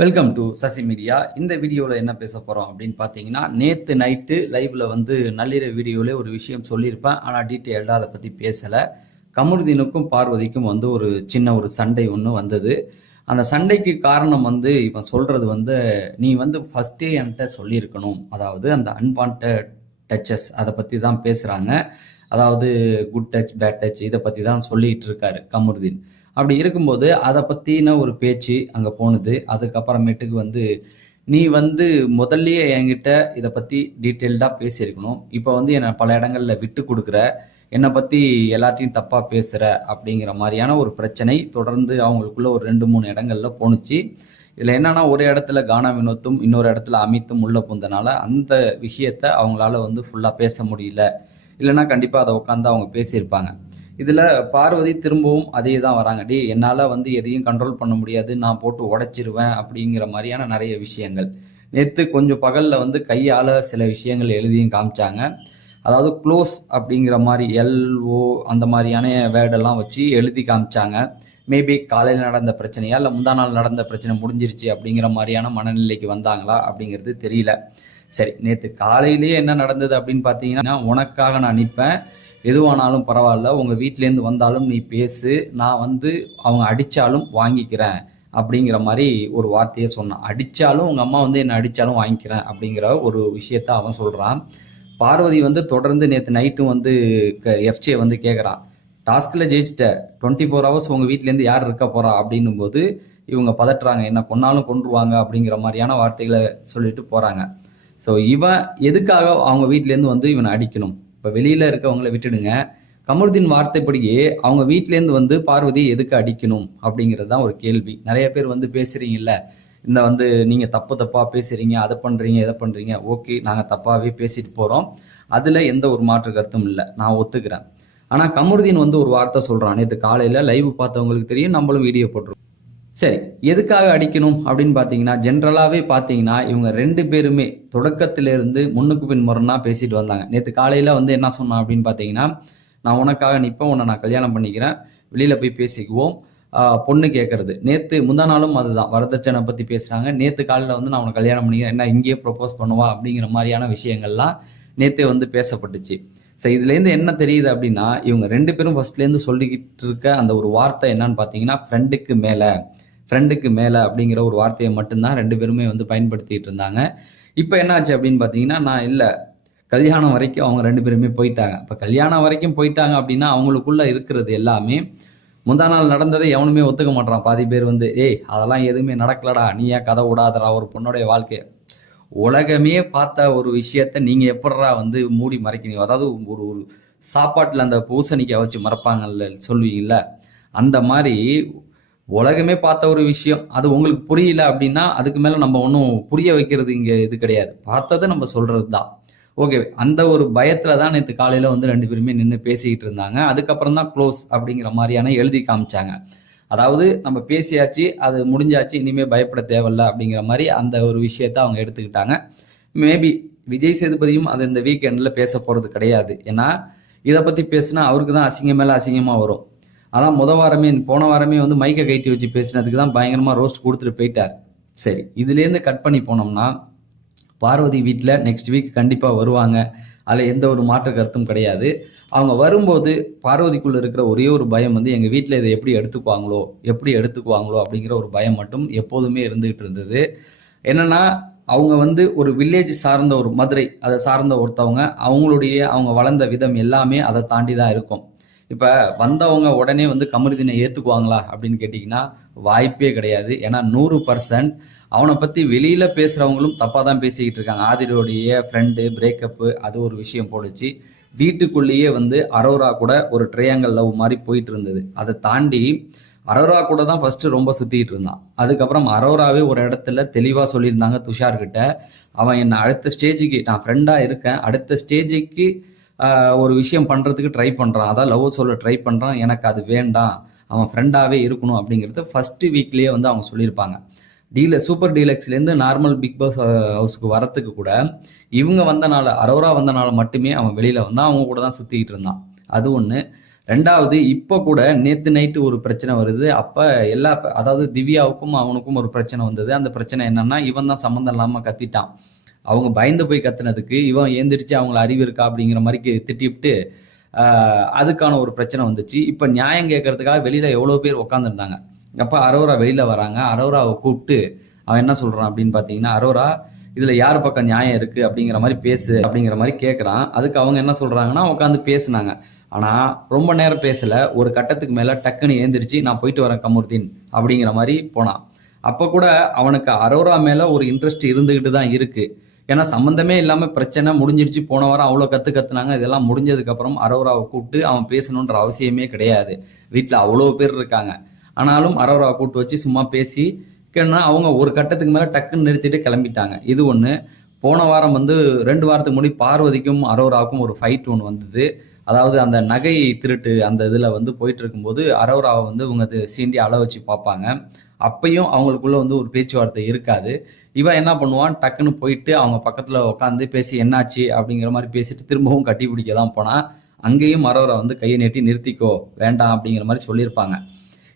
Welcome to Sasi media இந்த வீடியோவில் என்ன பேச போகிறோம் அப்படின்னு பார்த்தீங்கன்னா நேற்று நைட்டு லைவில் வந்து நள்ளிரவு வீடியோவில் ஒரு விஷயம் சொல்லியிருப்பேன். ஆனால் டீட்டெயில்டாக அதை பற்றி பேசலை. கமருதீனுக்கும் பார்வதிக்கும் வந்து ஒரு சின்ன ஒரு சண்டை ஒன்று வந்தது. அந்த சண்டைக்கு காரணம் வந்து இவன் சொல்கிறது வந்து நீ வந்து ஃபஸ்ட்டே என்கிட்ட சொல்லியிருக்கணும். அதாவது அந்த அன்வான்ட் டச்சஸ் அதை பற்றி தான் பேசுகிறாங்க அதாவது குட் டச் பேட் டச் இதை பற்றி தான் சொல்லிகிட்டு இருக்காரு கமருதீன். அப்படி இருக்கும்போது அதை பற்றின ஒரு பேச்சு அங்கே போனது. அதுக்கப்புறமேட்டுக்கு வந்து நீ வந்து முதல்லயே என்கிட்ட இதை பற்றி டீட்டெயில்டாக பேசியிருக்கணும். இப்போ வந்து என்னை பல இடங்களில் விட்டு கொடுக்குற என்னை பற்றி எல்லாத்தையும் தப்பாக பேசுகிற அப்படிங்கிற மாதிரியான ஒரு பிரச்சனை தொடர்ந்து அவங்களுக்குள்ள ஒரு ரெண்டு மூணு இடங்கள்ல போணுச்சு. இதில் என்னன்னா ஒரு இடத்துல கானா வினோத்தும் இன்னொரு இடத்துல அமித்தும் உள்ள புந்தனால அந்த விஷயத்த அவங்களால வந்து ஃபுல்லாக பேச முடியல. இல்லைன்னா கண்டிப்பாக அதை உட்காந்து அவங்க பேசியிருப்பாங்க. இதில் பார்வதி திரும்பவும் அதே தான் வராங்க. டே என்னால் வந்து எதையும் கண்ட்ரோல் பண்ண முடியாது. நான் போட்டு உடைச்சிருவேன். அப்படிங்கிற மாதிரியான நிறைய விஷயங்கள். நேற்று கொஞ்சம் பகலில் வந்து கையால் சில விஷயங்கள் எழுதியும் காமிச்சாங்க. அதாவது க்ளோஸ் அப்படிங்கிற மாதிரி எல்ஓ அந்த மாதிரியான வேர்டெல்லாம் வச்சு எழுதி காமிச்சாங்க. மேபி காலையில் நடந்த பிரச்சனையா இல்லை முந்தா நாள் நடந்த பிரச்சனை முடிஞ்சிருச்சு அப்படிங்கிற மாதிரியான மனநிலைக்கு வந்தாங்களா அப்படிங்கிறது தெரியல. சரி நேற்று காலையிலேயே என்ன நடந்தது அப்படின்னு பார்த்தீங்கன்னா உனக்காக நான் நிற்பேன் எதுவானாலும் பரவாயில்ல உங்கள் வீட்டிலேருந்து வந்தாலும் நீ பேசு நான் வந்து அவங்க அடித்தாலும் வாங்கிக்கிறேன் அப்படிங்கிற மாதிரி ஒரு வார்த்தையை சொன்னான். அடித்தாலும் உங்கள் அம்மா வந்து என்னை அடித்தாலும் வாங்கிக்கிறேன் அப்படிங்கிற ஒரு விஷயத்த அவன் சொல்கிறான் பார்வதி வந்து தொடர்ந்து நேற்று நைட்டும் வந்து க எஃப்சியை வந்து கேட்குறான் டாஸ்கில் ஜெயிச்சிட்ட. டுவெண்ட்டி ஃபோர் ஹவர்ஸ் உங்கள் வீட்டிலேருந்து யார் இருக்க போகிறா அப்படின்னும் போது இவங்க பதட்டுறாங்க. என்ன கொன்னாலும் கொன்றுவாங்க அப்படிங்கிற மாதிரியான வார்த்தைகளை சொல்லிட்டு போகிறாங்க ஸோ இவன் எதுக்காக அவங்க வீட்டிலேருந்து வந்து இவனை அடிக்கணும்? இப்போ வெளியில் இருக்கவங்களை விட்டுடுங்க. கமருதீன் வார்த்தைப்படியே அவங்க வீட்டிலேருந்து வந்து பார்வதி எதுக்கு அடிக்கணும் அப்படிங்கிறது தான் ஒரு கேள்வி. நிறைய பேர் வந்து பேசுகிறீங்கல்ல இந்த வந்து நீங்கள் தப்பு தப்பாக பேசுகிறீங்க அதை பண்ணுறீங்க இதை பண்ணுறீங்க ஓகே நாங்கள் தப்பாகவே பேசிட்டு போகிறோம் அதில் எந்த ஒரு மாற்று கருத்தும் இல்லை. நான் ஒத்துக்கிறேன். ஆனால் கமருதீன் வந்து ஒரு வார்த்தை சொல்கிறான் நேற்று காலையில் லைவ் பார்த்தவங்களுக்கு தெரியும் நம்மளும் வீடியோ போட்டிருக்கோம். சரி எதுக்காக அடிக்கணும் அப்படின்னு பார்த்தீங்கன்னா ஜென்ரலாகவே பார்த்தீங்கன்னா இவங்க ரெண்டு பேருமே தொடக்கத்திலிருந்து முன்னுக்கு பின் முரணா பேசிட்டு வந்தாங்க. நேற்று காலையில் வந்து என்ன சொன்னான் அப்படின்னு பார்த்தீங்கன்னா நான் உனக்காக நிற்பேன் உன்னை நான் கல்யாணம் பண்ணிக்கிறேன். வெளியில் போய் பேசிக்குவோம். பொண்ணு கேட்கறது நேற்று முந்தா நாளும் அதுதான். வரதட்சணை பற்றி பேசுகிறாங்க நேற்று காலையில் வந்து நான் உனக்கு கல்யாணம் பண்ணிக்கிறேன். என்ன இங்கேயே ப்ரொப்போஸ் பண்ணுவா அப்படிங்கிற மாதிரியான விஷயங்கள்லாம் நேற்றே வந்து பேசப்பட்டுச்சு. ஸோ இதுலேருந்து என்ன தெரியுது அப்படின்னா இவங்க ரெண்டு பேரும் ஃபர்ஸ்ட்லேருந்து சொல்லிக்கிட்டு இருக்க அந்த ஒரு வார்த்தை என்னன்னு பார்த்தீங்கன்னா ஃப்ரெண்டுக்கு மேலே. ஃப்ரெண்டுக்கு மேலே அப்படிங்கிற ஒரு வார்த்தையை மட்டும்தான் ரெண்டு பேருமே வந்து பயன்படுத்திட்டு இருந்தாங்க. இப்போ என்னாச்சு அப்படின்னு பார்த்தீங்கன்னா நான் இல்லை. கல்யாணம் வரைக்கும் அவங்க ரெண்டு பேருமே போயிட்டாங்க. இப்போ கல்யாணம் வரைக்கும் போயிட்டாங்க அப்படின்னா அவங்களுக்குள்ளே இருக்கிறது எல்லாமே முந்தா நாள் நடந்ததை எவனுமே ஒத்துக்க மாட்டான் பாதி பேர் வந்து ஏய் அதெல்லாம் எதுவுமே நடக்கலடா. நீ ஏன் கதை விடாதடா? ஒரு பொண்ணுடைய வாழ்க்கை உலகமே பார்த்த ஒரு விஷயத்த நீங்கள் எப்படா வந்து மூடி மறைக்கிறீங்க? அதாவது ஒரு ஒரு சாப்பாட்டில் அந்த பூசணிக்காய் வச்சு மறைப்பாங்கல்ல சொல்லுவீங்கல்ல? அந்த மாதிரி உலகமே பார்த்த ஒரு விஷயம். அது உங்களுக்கு புரியல அப்படின்னா அதுக்கு மேலே நம்ம ஒன்றும் புரிய வைக்கிறது இங்கே இது கிடையாது. பார்த்ததை நம்ம சொல்கிறது தான் ஓகே அந்த ஒரு பயத்தில் தான் நேற்று காலையில் வந்து ரெண்டு பேருமே நின்று பேசிக்கிட்டு இருந்தாங்க. அதுக்கப்புறம் தான் க்ளோஸ் அப்படிங்கிற மாதிரியான எழுதி காமிச்சாங்க. அதாவது நம்ம பேசியாச்சு அது முடிஞ்சாச்சு இனிமேல் பயப்பட தேவையில்ல அப்படிங்கிற மாதிரி அந்த ஒரு விஷயத்த அவங்க எடுத்துக்கிட்டாங்க. மேபி விஜய் சேதுபதியும் அது இந்த வீக்கெண்டில் பேச போகிறது கிடையாது. ஏன்னா இதை பற்றி பேசினா அவருக்கு தான் அசிங்கம் மேலே அசிங்கமாக வரும். ஆனால் முத வாரமே போன வாரமே வந்து மைக்கை கைட்டி வச்சு பேசினதுக்கு தான் பயங்கரமாக ரோஸ்ட் கொடுத்துட்டு போயிட்டார். சரி இதுலேருந்து கட் பண்ணி போனோம்னா பார்வதி வீட்டில் நெக்ஸ்ட் வீக் கண்டிப்பாக வருவாங்க. அதில் எந்த ஒரு மாற்று கருத்தும் கிடையாது. அவங்க வரும்போது பார்வதிக்குள்ளே இருக்கிற ஒரே ஒரு பயம் வந்து எங்கள் வீட்டில் இதை எப்படி எடுத்துக்குவாங்களோ எப்படி எடுத்துக்குவாங்களோ அப்படிங்கிற ஒரு பயம் மட்டும் எப்போதுமே இருந்துகிட்டு இருந்தது. என்னென்னா அவங்க வந்து ஒரு வில்லேஜ் சார்ந்த ஒரு மதுரை அதை சார்ந்த ஒருத்தவங்க அவங்களுடைய அவங்க வளர்ந்த விதம் எல்லாமே அதை தாண்டி தான் இருக்கும். இப்போ வந்தவங்க உடனே வந்து கமருதீனை ஏற்றுக்குவாங்களா அப்படின்னு கேட்டிங்கன்னா வாய்ப்பே கிடையாது. ஏன்னா நூறு பர்சன்ட் அவனை பற்றி வெளியில் பேசுகிறவங்களும் தப்பாக தான் பேசிக்கிட்டு இருக்காங்க. ஆதிரோடைய ஃப்ரெண்டு பிரேக்கப்பு அது ஒரு விஷயம் போடுச்சு. வீட்டுக்குள்ளேயே வந்து அரோரா கூட ஒரு ட்ரையாங்கல் லவ் மாதிரி போயிட்டு இருந்தது. அதை தாண்டி அரோரா கூட தான் ஃபஸ்ட்டு ரொம்ப சுற்றிக்கிட்டு இருந்தான். அதுக்கப்புறம் அரோராவே ஒரு இடத்துல தெளிவாக சொல்லியிருந்தாங்க துஷார்கிட்ட. அவன் என்னை அடுத்த ஸ்டேஜுக்கு நான் ஃப்ரெண்டாக இருக்கேன். அடுத்த ஸ்டேஜுக்கு ஒரு விஷயம் பண்ணுறதுக்கு ட்ரை பண்ணுறான் அதான் லவ் சொல்ல ட்ரை பண்ணுறான் எனக்கு அது வேண்டாம். அவன் ஃப்ரெண்டாகவே இருக்கணும் அப்படிங்கிறது ஃபஸ்ட்டு வீக்லேயே வந்து அவங்க சொல்லியிருப்பாங்க. டீல சூப்பர் டீலக்ஸ்லேருந்து நார்மல் பிக் பாஸ் ஹவுஸுக்கு வரத்துக்கு கூட இவங்க வந்தனால அரோரா வந்தனால மட்டுமே அவன் வெளியில் வந்தான். அவங்க கூட தான் சுற்றிக்கிட்டு இருந்தான். அது ஒன்று ரெண்டாவது இப்போ கூட நேற்று நைட்டு ஒரு பிரச்சனை வருது. அப்போ எல்லா அதாவது திவ்யாவுக்கும் அவனுக்கும் ஒரு பிரச்சனை வந்தது. அந்த பிரச்சனை என்னன்னா இவன் தான் சம்மந்தம் இல்லாமல் கத்திட்டான். அவங்க பயந்து போய் கத்துனதுக்கு இவன் ஏந்திரிச்சு அவங்கள அறிவு இருக்கா அப்படிங்கிற மாதிரி திட்டிவிட்டு அதுக்கான ஒரு பிரச்சனை வந்துச்சு. இப்போ நியாயம் கேட்கறதுக்காக வெளியில எவ்வளோ பேர் உட்காந்துருந்தாங்க அப்போ அரோரா வெளியில வராங்க. அரோராவை கூப்பிட்டு அவன் என்ன சொல்றான் அப்படின்னு பார்த்தீங்கன்னா அரோரா இதுல யார் பக்கம் நியாயம் இருக்கு? அப்படிங்கிற மாதிரி பேசு அப்படிங்கிற மாதிரி கேட்குறான் அதுக்கு அவங்க என்ன சொல்றாங்கன்னா உட்காந்து பேசுனாங்க. ஆனா ரொம்ப நேரம் பேசல. ஒரு கட்டத்துக்கு மேல டக்குன்னு ஏந்திரிச்சு நான் போயிட்டு வரேன் கமுர்தீன் அப்படிங்கிற மாதிரி போனான். அப்ப கூட அவனுக்கு அரோரா மேல ஒரு இன்ட்ரெஸ்ட் இருந்துகிட்டு தான் இருக்கு. ஏன்னா சம்மந்தமே இல்லாம பிரச்சனை முடிஞ்சிருச்சு. போன வாரம் அவ்வளோ கத்து கத்துனாங்க. இதெல்லாம் முடிஞ்சதுக்கு அப்புறம் அரோராவை கூப்பிட்டு அவன் பேசணுன்ற அவசியமே கிடையாது. வீட்டில் அவ்வளோ பேர் இருக்காங்க. ஆனாலும் அரோராவை கூப்பிட்டு வச்சு சும்மா பேசி அவங்க ஒரு கட்டத்துக்கு மேல டக்குன்னு நிறுத்திட்டு கிளம்பிட்டாங்க. இது ஒண்ணு. போன வாரம் வந்து ரெண்டு வாரத்துக்கு முன்னாடி பார்வதிக்கும் அரோராவுக்கும் ஒரு ஃபைட் ஒன்று வந்தது. அதாவது அந்த நகை திருட்டு அந்த இதில் வந்து போயிட்டு இருக்கும்போது அரோராவை வந்து இவங்க சீண்டி அள வச்சு பார்ப்பாங்க. அப்பையும் அவங்களுக்குள்ள வந்து ஒரு பேச்சுவார்த்தை இருக்காது. இவன் என்ன பண்ணுவான்? டக்குன்னு போயிட்டு அவங்க பக்கத்தில் உட்காந்து பேசி என்னாச்சு? அப்படிங்கிற மாதிரி பேசிட்டு திரும்பவும் கட்டி பிடிக்க தான் போனான் அங்கேயும் அரோரா வந்து கையை நீட்டி நிறுத்திக்கோ வேண்டாம் அப்படிங்கிற மாதிரி சொல்லியிருப்பாங்க.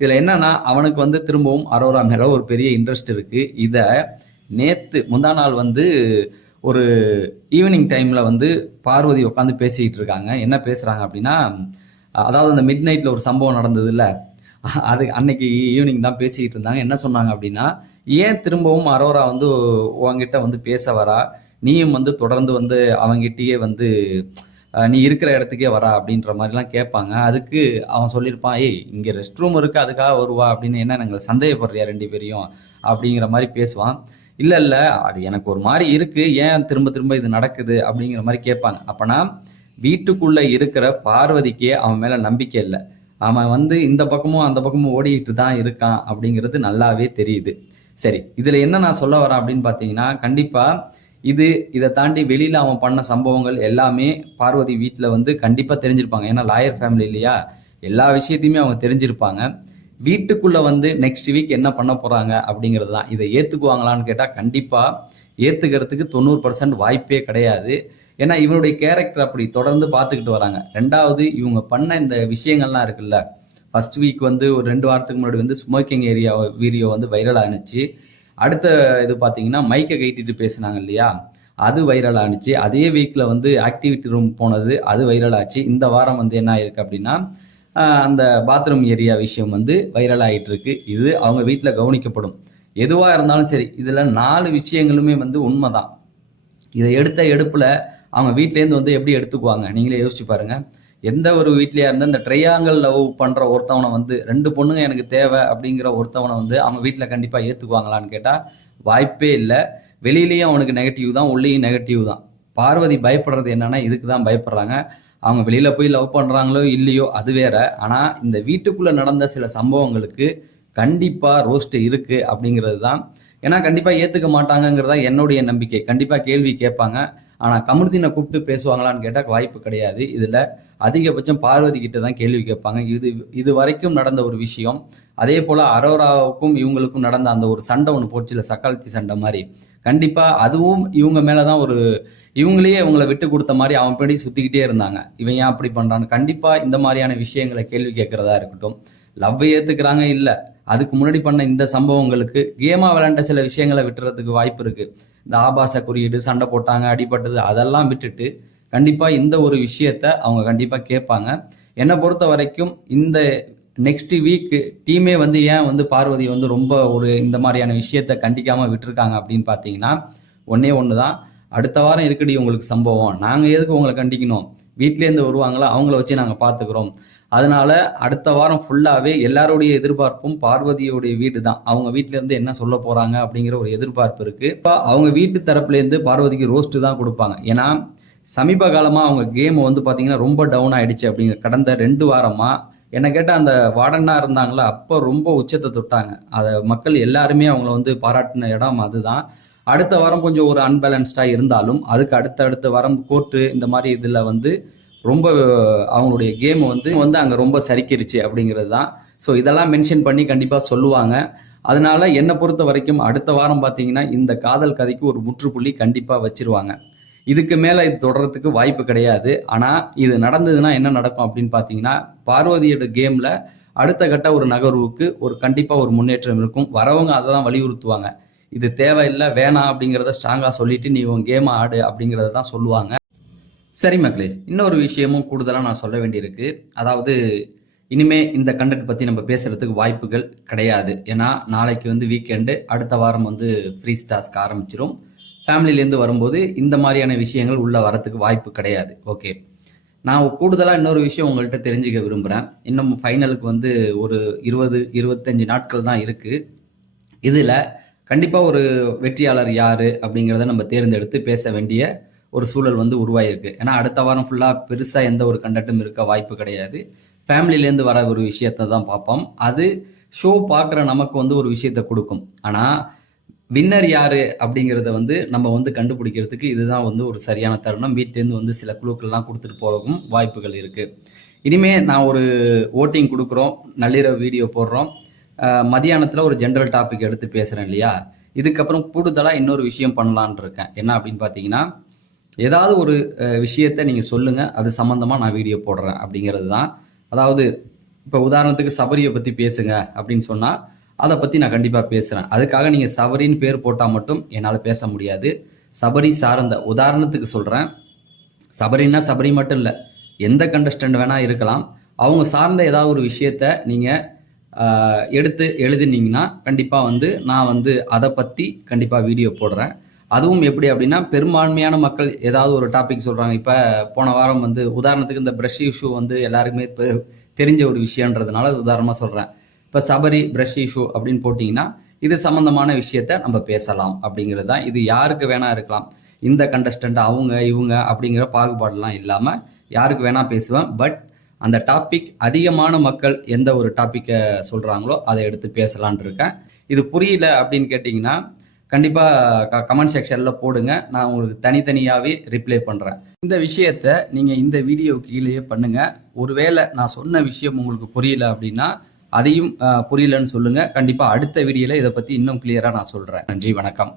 இதில் என்னன்னா அவனுக்கு வந்து திரும்பவும் அரோரா மேலே ஒரு பெரிய இன்ட்ரெஸ்ட் இருக்கு. இதை நேத்து முந்தா நாள் வந்து ஒரு ஈவினிங் டைம்ல வந்து பார்வதி உட்காந்து பேசிக்கிட்டு இருக்காங்க. என்ன பேசுறாங்க அப்படின்னா அதாவது அந்த மிட் நைட்ல ஒரு சம்பவம் நடந்தது இல்ல அது அன்னைக்கு ஈவினிங் தான் பேசிக்கிட்டு இருந்தாங்க. என்ன சொன்னாங்க அப்படின்னா ஏன் திரும்பவும் அரோரா வந்து உங்ககிட்ட வந்து பேச வரா? நீயும் வந்து தொடர்ந்து வந்து அவங்கிட்டயே வந்து நீ இருக்கிற இடத்துக்கே வரா அப்படின்ற மாதிரிலாம் கேட்பாங்க. அதுக்கு அவன் சொல்லியிருப்பான் ஏய் இங்கே ரெஸ்ட் ரூம் இருக்கு அதுக்காக வருவா அப்படின்னு என்ன நாங்கள் சந்தேகப்படுறியா ரெண்டு பேரையும்? அப்படிங்கிற மாதிரி பேசுவான். இல்லை இல்லை அது எனக்கு ஒரு மாதிரி இருக்கு. ஏன் திரும்ப திரும்ப இது நடக்குது? அப்படிங்கிற மாதிரி கேட்பாங்க. அப்பனா வீட்டுக்குள்ளே இருக்கிற பார்வதிக்கே அவன் மேலே நம்பிக்கை இல்லை. அவன் வந்து இந்த பக்கமும் அந்த பக்கமும் ஓடிக்கிட்டு தான் இருக்கான் அப்படிங்கிறது நல்லாவே தெரியுது. சரி இதுல என்ன நான் சொல்ல வரேன் அப்படின்னு பார்த்தீங்கன்னா கண்டிப்பா இது இதை தாண்டி வெளியில அவன் பண்ண சம்பவங்கள் எல்லாமே பார்வதி வீட்டில் வந்து கண்டிப்பா தெரிஞ்சிருப்பாங்க. ஏன்னா லாயர் ஃபேமிலி இல்லையா? எல்லா விஷயத்தையுமே அவங்க தெரிஞ்சிருப்பாங்க. வீட்டுக்குள்ள வந்து நெக்ஸ்ட் வீக் என்ன பண்ண போறாங்க அப்படிங்கிறது தான். இதை ஏத்துக்குவாங்களான்னு கேட்டால் கண்டிப்பா ஏத்துக்கிறதுக்கு தொண்ணூறு பர்சன்ட் வாய்ப்பே கிடையாது. ஏன்னா இவனுடைய கேரக்டர் அப்படி தொடர்ந்து பார்த்துக்கிட்டு வராங்க. ரெண்டாவது இவங்க பண்ண இந்த விஷயங்கள்லாம் இருக்குல்ல ஃபர்ஸ்ட் வீக் வந்து ஒரு ரெண்டு வாரத்துக்கு முன்னாடி வந்து ஸ்மோக்கிங் ஏரியா வீடியோ வந்து வைரல் ஆனுச்சு. அடுத்த இது பார்த்தீங்கன்னா மைக்கை கைட்டிட்டு பேசுனாங்க இல்லையா? அது வைரல் ஆனுச்சு. அதே வீக்கில் வந்து ஆக்டிவிட்டி ரூம் போனது அது வைரல் ஆச்சு. இந்த வாரம் வந்து என்ன ஆயிருக்கு அப்படின்னா அந்த பாத்ரூம் ஏரியா விஷயம் வந்து வைரல் ஆகிட்டு இருக்கு இது அவங்க வீட்டில் கவனிக்கப்படும். எதுவாக இருந்தாலும் சரி இதில் நாலு விஷயங்களுமே வந்து உண்மைதான். இதை எடுத்த எடுப்பில் அவங்க வீட்டிலேருந்து வந்து எப்படி எடுத்துக்குவாங்க? நீங்களே யோசிச்சு பாருங்கள் எந்த ஒரு வீட்லயா இருந்தா இந்த ட்ரையாங்கல் லவ் பண்ற ஒருத்தவனை வந்து ரெண்டு பொண்ணுங்க எனக்கு தேவை அப்படிங்கிற ஒருத்தவனை வந்து அவங்க வீட்டில் கண்டிப்பா ஏத்துக்குவாங்களான்னு கேட்டா வாய்ப்பே இல்லை. வெளியிலயும் அவனுக்கு நெகட்டிவ் தான் உள்ளேயும் நெகட்டிவ் தான். பார்வதி பயப்படுறது என்னன்னா இதுக்கு தான் பயப்படுறாங்க. அவங்க வெளியில போய் லவ் பண்றாங்களோ இல்லையோ அது வேற. ஆனா இந்த வீட்டுக்குள்ள நடந்த சில சம்பவங்களுக்கு கண்டிப்பா ரோஸ்ட் இருக்கு அப்படிங்கிறது தான் ஏன்னா கண்டிப்பா ஏத்துக்க மாட்டாங்கங்கிறதா என்னுடைய நம்பிக்கை. கண்டிப்பா கேள்வி கேட்பாங்க. ஆனால் கமருதீனை கூப்பிட்டு பேசுவாங்களான்னு கேட்டால் வாய்ப்பு கிடையாது. இதில் அதிகபட்சம் பார்வதி கிட்ட தான் கேள்வி கேட்பாங்க. இது இது வரைக்கும் நடந்த ஒரு விஷயம். அதே போல் அரோராவுக்கும் இவங்களுக்கும் நடந்த அந்த ஒரு சண்டை ஒன்று போச்சுல சக்காலத்தி சண்டை மாதிரி. கண்டிப்பாக அதுவும் இவங்க மேலே தான் ஒரு இவங்களையே இவங்கள விட்டு கொடுத்த மாதிரி அவன் பின்னாடி சுற்றிக்கிட்டே இருந்தாங்க. இவன் ஏன் அப்படி பண்ணுறான்னு கண்டிப்பாக இந்த மாதிரியான விஷயங்களை கேள்வி கேட்குறதா இருக்கட்டும். லவ் ஏற்றுக்கிறாங்க இல்லை. அதுக்கு முன்னாடி பண்ண இந்த சம்பவங்களுக்கு கேமாக விளையாண்ட சில விஷயங்களை விட்டுறதுக்கு வாய்ப்பு இருக்குது இந்த ஆபாச குறியீடு சண்டை போட்டாங்க அடிபட்டது அதெல்லாம் விட்டுட்டு கண்டிப்பாக இந்த ஒரு விஷயத்த அவங்க கண்டிப்பாக கேட்பாங்க. என்னை பொறுத்த வரைக்கும் இந்த நெக்ஸ்ட் வீக் டீமே வந்து ஏன் வந்து பார்வதி வந்து ரொம்ப ஒரு இந்த மாதிரியான விஷயத்த கண்டிக்காமல் விட்டுருக்காங்க அப்படின்னு பார்த்தீங்கன்னா ஒன்னே ஒன்று தான் அடுத்த வாரம் இருக்குடி உங்களுக்கு சம்பவம். நாங்கள் எதுக்கு உங்களை கண்டிக்கணும்? வீட்டிலேருந்து வருவாங்களா? அவங்கள வச்சு நாங்கள் பார்த்துக்குறோம். அதனால அடுத்த வாரம் ஃபுல்லாகவே எல்லாருடைய எதிர்பார்ப்பும் பார்வதியோடைய வீடு தான் அவங்க வீட்டிலேருந்து இருந்து என்ன சொல்ல போறாங்க அப்படிங்கிற ஒரு எதிர்பார்ப்பு இருக்கு. இப்போ அவங்க வீட்டு தரப்புல இருந்து பார்வதிக்கு ரோஸ்ட் தான் கொடுப்பாங்க. ஏன்னா சமீப காலமா அவங்க கேம் வந்து பாத்தீங்கன்னா ரொம்ப டவுன் ஆயிடுச்சு அப்படிங்கிற கடந்த ரெண்டு வாரமா என்ன கேட்டால் அந்த வார்டனா இருந்தாங்களா அப்போ ரொம்ப உச்சத்தை தொட்டாங்க. அதை மக்கள் எல்லாருமே அவங்கள வந்து பாராட்டின இடம் அதுதான். அடுத்த வாரம் கொஞ்சம் ஒரு அன்பேலன்ஸ்டாக இருந்தாலும் அதுக்கு அடுத்த அடுத்த வாரம் கோர்ட்டு இந்த மாதிரி இதில் வந்து ரொம்ப அவங்களுடைய கேம் வந்து வந்து அங்கே ரொம்ப சரிக்கிருச்சு அப்படிங்கிறது தான் ஸோ இதெல்லாம் மென்ஷன் பண்ணி கண்டிப்பாக சொல்லுவாங்க. அதனால என்னை பொறுத்த வரைக்கும் அடுத்த வாரம் பார்த்தீங்கன்னா இந்த காதல் கதைக்கு ஒரு முற்றுப்புள்ளி கண்டிப்பாக வச்சிருவாங்க. இதுக்கு மேலே இது தொடர்றதுக்கு வாய்ப்பு கிடையாது. ஆனால் இது நடந்ததுன்னா என்ன நடக்கும் அப்படின்னு பார்த்தீங்கன்னா பார்வதியோட கேமில் அடுத்த கட்ட ஒரு நகர்வுக்கு ஒரு கண்டிப்பாக ஒரு முன்னேற்றம் இருக்கும். வரவங்க அதை தான் வலியுறுத்துவாங்க. இது தேவையில்லை வேணாம் அப்படிங்கிறத ஸ்ட்ராங்காக சொல்லிட்டு நீ உன் கேமை ஆடு அப்படிங்கிறத தான் சொல்லுவாங்க. சரி மக்களே இன்னொரு விஷயமும் கூடுதலாக நான் சொல்ல வேண்டியிருக்கு. அதாவது இனிமே இந்த கண்டென்ட் பற்றி நம்ம பேசுறதுக்கு வாய்ப்புகள் கிடையாது. ஏன்னா நாளைக்கு வந்து வீக்கெண்டு அடுத்த வாரம் வந்து ஃப்ரீ ஸ்டாஸ்க்கு ஆரம்பிச்சிரும். ஃபேமிலியிலேருந்து வரும்போது இந்த மாதிரியான விஷயங்கள் உள்ளே வரத்துக்கு வாய்ப்பு கிடையாது. ஓகே நான் கூடுதலாக இன்னொரு விஷயம் உங்கள்கிட்ட தெரிஞ்சுக்க விரும்புகிறேன் இன்னும் ஃபைனலுக்கு வந்து ஒரு இருபது இருபத்தஞ்சு நாட்கள் தான் இருக்குது இதில் கண்டிப்பாக ஒரு வெற்றியாளர் யார் அப்படிங்கிறத நம்ம தேர்ந்தெடுத்து பேச வேண்டிய ஒரு சூழல் வந்து உருவாயிருக்கு. ஏன்னா அடுத்த வாரம் ஃபுல்லாக பெருசாக எந்த ஒரு கண்டட்டும் இருக்க வாய்ப்பு கிடையாது. ஃபேமிலியிலேருந்து வர ஒரு விஷயத்தை தான் பார்ப்போம். அது ஷோ பார்க்குற நமக்கு வந்து ஒரு விஷயத்தை கொடுக்கும். ஆனால் வின்னர் யாரு அப்படிங்கிறத வந்து நம்ம வந்து கண்டுபிடிக்கிறதுக்கு இதுதான் வந்து ஒரு சரியான தருணம். வீட்டிலேருந்து வந்து சில குழுக்கள்லாம் கொடுத்துட்டு போகிறதுக்கும் வாய்ப்புகள் இருக்குது இனிமே நான் ஒரு ஓட்டிங் கொடுக்குறோம். நள்ளிரவு வீடியோ போடுறோம். மதியானத்தில் ஒரு ஜென்ரல் டாபிக் எடுத்து பேசுகிறேன் இல்லையா? இதுக்கப்புறம் கூடுதலாக இன்னொரு விஷயம் பண்ணலான் இருக்கேன். என்ன அப்படின்னு பார்த்தீங்கன்னா ஏதாவது ஒரு விஷயத்தை நீங்கள் சொல்லுங்கள் அது சம்மந்தமாக நான் வீடியோ போடுறேன் அப்படிங்கிறது தான். அதாவது இப்போ உதாரணத்துக்கு சபரியை பற்றி பேசுங்க அப்படின்னு சொன்னால் அதை பற்றி நான் கண்டிப்பாக பேசுகிறேன் அதுக்காக நீங்கள் சபரின்னு பேர் போட்டால் மட்டும் என்னால் பேச முடியாது. சபரி சார்ந்த உதாரணத்துக்கு சொல்கிறேன் சபரின்னா சபரி மட்டும் இல்லை எந்த கண்டஸ்டன்ட் வேணால் இருக்கலாம். அவங்க சார்ந்த ஏதாவது ஒரு விஷயத்த நீங்கள் எடுத்து எழுதினீங்கன்னா கண்டிப்பாக வந்து நான் வந்து அதை பற்றி கண்டிப்பாக வீடியோ போடுறேன். அதுவும் எப்படி அப்படின்னா பெரும்பான்மையான மக்கள் ஏதாவது ஒரு டாபிக் சொல்கிறாங்க இப்போ போன வாரம் வந்து உதாரணத்துக்கு இந்த ப்ரஷ் இஷ்யூ வந்து எல்லாருக்குமே இப்போ தெரிஞ்ச ஒரு விஷயன்றதுனால உதாரணமாக சொல்கிறேன் இப்போ சபரி ப்ரஷ் இஷ்யூ அப்படின்னு போட்டிங்கன்னா இது சம்மந்தமான விஷயத்த நம்ம பேசலாம் அப்படிங்கிறது தான் இது யாருக்கு வேணா இருக்கலாம். இந்த கண்டஸ்டன்ட் அவங்க இவங்க அப்படிங்கிற பாகுபாடெல்லாம் இல்லாமல் யாருக்கு வேணா பேசுவேன். பட் அந்த டாபிக் அதிகமான மக்கள் எந்த ஒரு டாப்பிக்கை சொல்கிறாங்களோ அதை எடுத்து பேசலான் இருக்கேன். இது புரியல அப்படின்னு கேட்டிங்கன்னா கண்டிப்பாக கமெண்ட் செக்ஷனில் போடுங்க. நான் உங்களுக்கு தனித்தனியாகவே ரிப்ளை பண்ணுறேன் இந்த விஷயத்த நீங்கள் இந்த வீடியோ கீழேயே பண்ணுங்கள் ஒருவேளை நான் சொன்ன விஷயம் உங்களுக்கு புரியல அப்படின்னா அதையும் புரியலன்னு சொல்லுங்கள் கண்டிப்பாக அடுத்த வீடியோவில் இதை பற்றி இன்னும் கிளியராக நான் சொல்கிறேன் நன்றி வணக்கம்.